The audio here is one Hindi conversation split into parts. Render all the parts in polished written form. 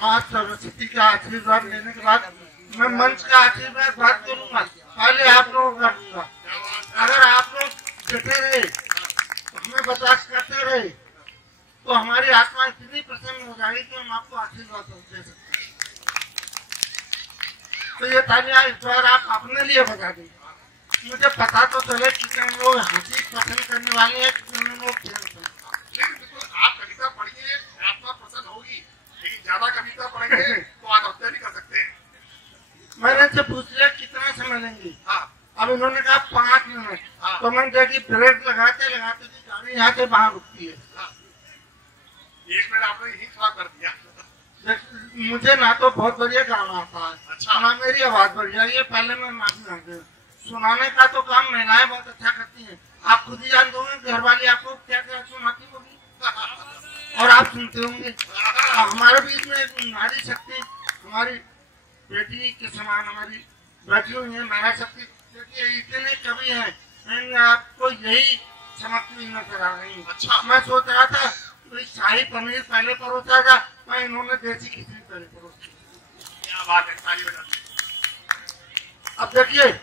माँ सरस्वती का आशीर्वाद लेने के बाद मैं मंच का आशीर्वाद बात करूंगा, पहले आप लोगों का दूंगा। अगर आप लोग डटे रहे, हमें बर्दाश्त करते रहे, तो हमारी आत्मा इतनी प्रसन्न हो जाएगी कि हम आपको आशीर्वाद दे सकते हैं। तो ये तालियां इस बार आप अपने लिए बजा देंगे। मुझे पता तो चले कितने लोग हंसी पसंद करने वाले हैं, कितने लोग आप कविता पढ़िए, आत्मा प्रसन्न होगी, लेकिन ज्यादा कविता पढ़ेंगे तो आत्महत्या नहीं कर सकते। मैंने इनसे पूछ लिया कितना समय लेंगे। अब इन्होंने कहा 5 मिनट। तो मैंने देखी ब्रेक लगाते लगाते गाड़ी यहाँ से बाहर रुकती है। 1 मिनट आपने यही खराब कर दिया। मुझे ना तो बहुत बढ़िया गाना आता है, अच्छा। ना मेरी आवाज बढ़िया। ये पहले मैं माफी मांगते हूँ। सुनाने का तो काम महिलाएं बहुत अच्छा करती हैं। आप खुद ही जानते होंगे घर वाली आपको क्या क्या सुनाती होगी और आप सुनते होंगे। हमारे बीच में एक नारी शक्ति, हमारी बेटी के समान हमारी बैठी हुई है महिला शक्ति। देखिए इतने कवि हैं, आपको यही चमकती नजर आ रही है। अच्छा। मैं सोच रहा था तो शाही पनीर पहले परोसा था, मैं इन्होंने देसी खिचड़ी पहले परोसी। क्या बात है, ताली बजा दीजिए। अब देखिए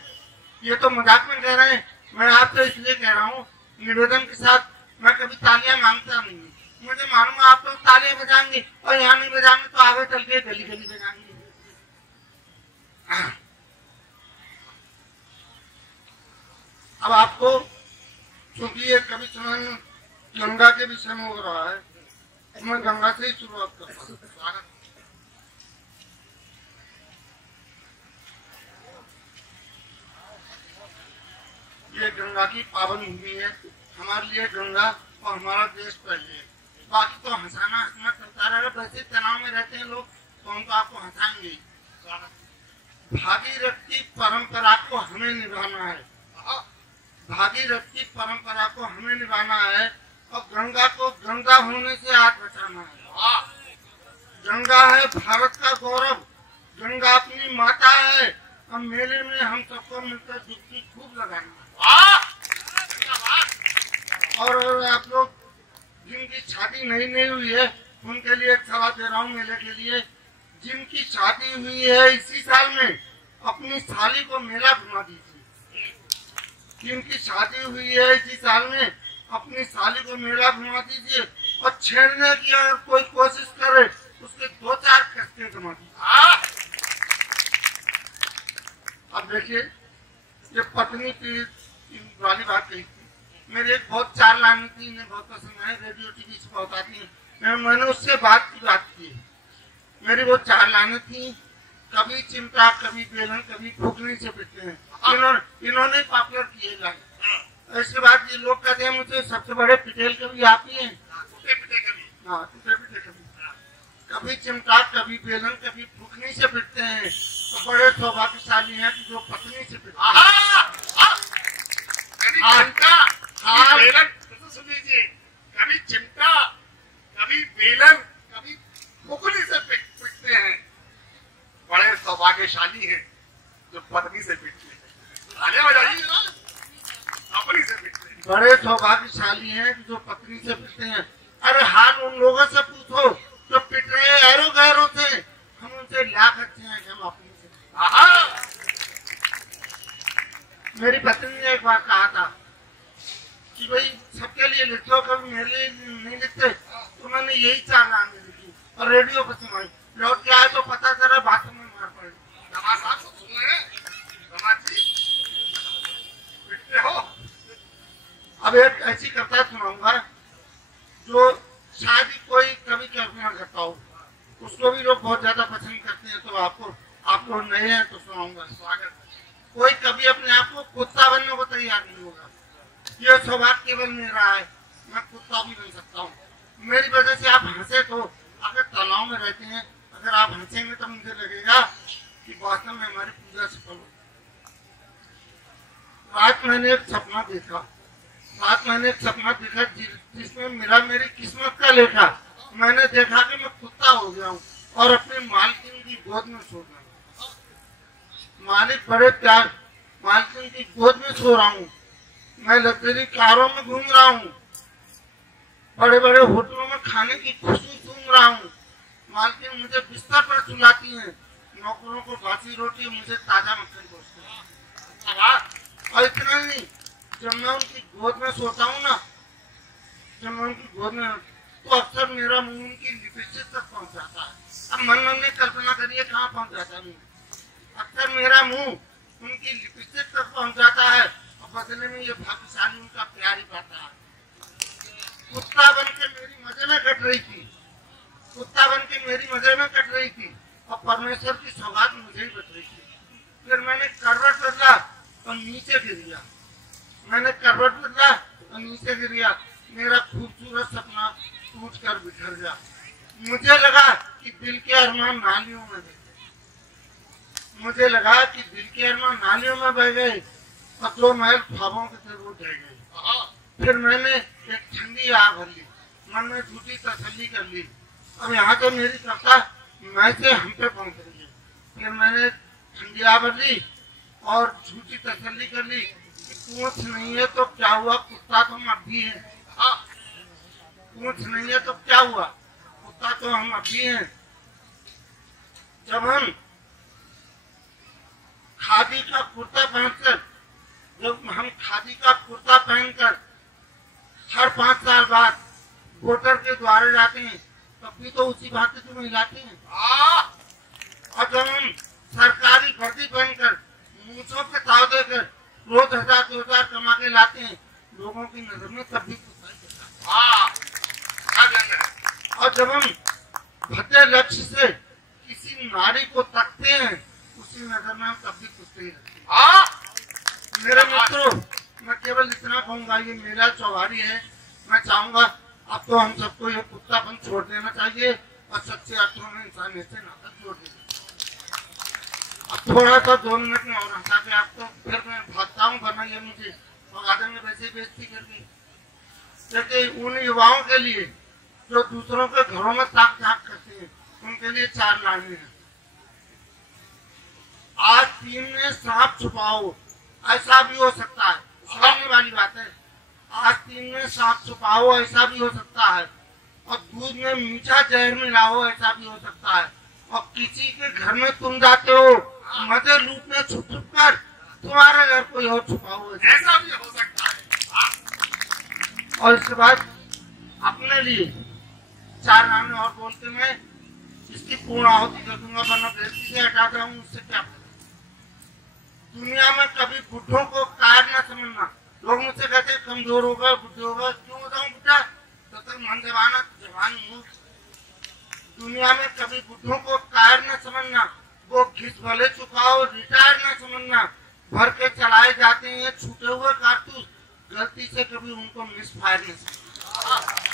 ये तो मजाक में कह रहे हैं, मैं आपसे इसलिए कह रहा हूँ निवेदन के साथ, मैं कभी तालियां मांगता नहीं हूँ। मुझे मालूम है आप लोग तालियां बजाएंगे और यहाँ नहीं बजाएंगे तो आगे चल के गली गली बजाएंगे। अब आपको क्योंकि ये कवि चमन गंगा के विषय में हो रहा है, मैं गंगा से ही शुरुआत करता हूँ। ये गंगा की पावन भूमि है, हमारे लिए गंगा और हमारा देश पहले है। बाकी तो हंसाना हंसना चलता रहेगा। वैसे तनाव में रहते हैं लोग तो हम तो आपको हंसाएंगे। भागीरथ की परंपरा को हमें निभाना है, भागीरथ की परंपरा को हमें निभाना है और गंगा को गंगा होने से हाथ बचाना है। गंगा है भारत का गौरव, गंगा अपनी माता है। अब मेले में हम सबको मिलकर डुबकी खूब लगाना है। और आप लोग जिनकी शादी नहीं हुई है उनके लिए एक सलाह दे रहा हूँ मेले के लिए। जिनकी शादी हुई है इसी साल में अपनी साली को मेला घुमा दीजिए। जिनकी शादी हुई है इसी साल में अपनी साली को मेला घुमा दीजिए और छेड़ने की अगर कोई कोशिश करे उसके 2-4 कस्ते घुमा दीजिए। अब देखिए ये पत्नी की वाली बात कही थी, मेरी एक बहुत 4 लाइन थी, इन्हें बहुत पसंद है, रेडियो टीवी से बहुत आती है। मैंने उससे बात की। मेरी वो 4 लाइनें थी, कभी चिमटा कभी बेलन कभी फुकनी से पिटते हैं। इन्होंने पॉपुलर किए लाइन। इसके बाद ये लोग कहते हैं मुझे सबसे बड़े पिटेल कवि आप ही हैं। हाँ टूटे पिटे कवि। कभी चिमटा कभी बेलन कभी फुकनी से पिटते हैं, तो बड़े सौभाग्यशाली हैं कि जो पत्नी से पिटते हैं। सुन लीजिए, कभी चिमटा कभी बेलन कभी फुकनी से पिटते हैं, बड़े सौभाग्यशाली हैं जो पत्नी से पिटते हैं। अपनी से पिटते हैं। बड़े सौभाग्यशाली हैं जो पत्नी से पिटते हैं। अरे हाल उन लोगों से पूछो जो पिट रहे हैं ऐरो गैरों से, हम उनसे लाख अच्छे हैं कि हम अपनी से। मेरी पत्नी ने एक बार कहा था कि भाई सबके लिए लिखो, कभी मेरे लिए नहीं लिखते। तो मैंने यही 4 लाइनें लिखी और रेडियो पर सुनाई। लौट के आए तो पता चला बातों में मार पड़ी। अब एक ऐसी कविता सुनाऊंगा जो शायद ही कोई कवि कल्पना करता हो, उसको भी लोग बहुत ज्यादा पसंद करते हैं। तो आप लोग नए हैं तो सुनाऊंगा। स्वागत। कोई कभी अपने आप को कुत्ता बनने को तैयार नहीं होगा। ये सौभाग्य केवल मेरा है, मैं कुत्ता भी बन सकता हूँ। मेरी वजह से आप हंसे तो अगर तनाव में रहते हैं, अगर आप हंसेंगे तो मुझे लगेगा कि वास्तव में हमारी पूजा सफल हो। रात मैंने एक सपना देखा जिसमें मेरी किस्मत का लेखा। मैंने देखा कि मैं कुत्ता हो गया हूँ और अपने मालकिन की गोद में सो रहा हूँ। मालिक बड़े प्यार, मालकिन की गोद में सो रहा हूँ। मैं लग्जरी कारों में घूम रहा हूँ, बड़े बड़े होटलों में खाने की खुशबू सूंघ रहा हूँ। मालकिन मुझे बिस्तर पर सुलाती हैं, नौकरों को बासी रोटी, मुझे ताजा मक्खन परोसती हैं। और इतना नहीं, जब मैं उनकी गोद में सोता हूँ ना, जब मैं उनकी गोद में, तो अक्सर मेरा मुंह उनकी लिपस्टिक तक पहुँच जाता है। अब मन में कल्पना करिए कहाँ पहुँच जाता है मुंह। अक्सर मेरा मुंह उनकी लिपस्टिक तक पहुँच जाता है और बदले में ये भाग्यशाली उनका प्यार ही पाता है। कुत्ता बन के मेरी मजे में कट रही थी, कुत्ता बन के मेरी मजे में कट रही थी और परमेश्वर की सौगात मुझे ही बच रही थी। फिर मैंने करवट बदला और नीचे गिर गया, मैंने करवट बदला और नीचे गिर गया। मेरा खूबसूरत सपना टूट कर बिखर गया। मुझे लगा कि दिल के अरमान नालियों में बह गए, मुझे लगा कि दिल के अरमान नालियों में बह गए और 2 महल ख्वाबों के थे वो ढह गए। फिर मैंने एक ठंडी आग भर ली, मन में झूठी तसल्ली कर ली, अब यहाँ तो मेरी कविता मैं से हम पे पहुंच रही है। फिर मैंने ठंडी आग भर ली और झूठी तसल्ली कर ली कि पूंछ नहीं है तो क्या हुआ, कुत्ता तो हम अब भी है। पूंछ नहीं है तो क्या हुआ, कुत्ता तो हम अब भी हैं। जब हम खादी का कुर्ता पहनकर, जब हम खादी का कुर्ता पहनकर हर 5 साल बाद वोटर के द्वारे जाते हैं, तब भी तो उसी भांति तो मिलाते हैं। और जब हम सरकारी वर्दी पहनकर मूंछों पे ताव देकर रोज 1000-2000 कमा के लाते हैं, लोगों की नजर में तब भी और जब हम भद्दे लक्ष्य से किसी नारी को तकते हैं, उसी नजर में हम तब भी कुत्ते ही रखते हैं। मेरे मित्रों, मैं केवल इतना कहूंगा, ये मेरा चौबारी है। मैं चाहूंगा अब तो हम सबको ये कुत्तापन छोड़ देना चाहिए और सच्चे अर्थों में इंसानियत से नाता जोड़ देना। अब थोड़ा सा 2 मिनट में और हंसा के आप तो फिर मैं भागता हूँ, वरना ये मुझे भगा में वैसे बेइज्जती करके। क्योंकि उन युवाओं के लिए जो दूसरों के घरों में ताक झाक करते हैं, उनके लिए 4 लाइनें हैं। आज 3 में सांप छुपाओ, ऐसा भी हो सकता है, समझने वाली बात है। आज 3 में सांप छुपाओ, ऐसा भी हो सकता है। और दूध में मीठा जहर मिलाओ, ऐसा भी हो सकता है। और किसी के घर में तुम जाते हो मजे लूटने छुप छुप कर, तुम्हारे घर कोई और छुपाओ, ऐसा भी हो सकता है। और इसके बाद अपने लिए 4 गाने और बोल के मैं इसकी पूर्ण आहुति कर दूंगा, वरना व्यक्ति से हटा जाऊंगा, उससे क्या दुनिया में कभी बुढ़ों को कार न समझना। लोग मुझसे कहते हैं कमजोर होगा, बुढ़े होगा, क्यों बताऊं बुढ़ा, तब तक मन जवाना जवान मूर्ख। दुनिया में कभी बुढ़ों को कार न समझना, वो घिस भले चुकाओ, रिटायर न समझना। भर के चलाए जाते हैं छूटे हुए कारतूस, गलती से कभी उनको मिस फायर न समझना।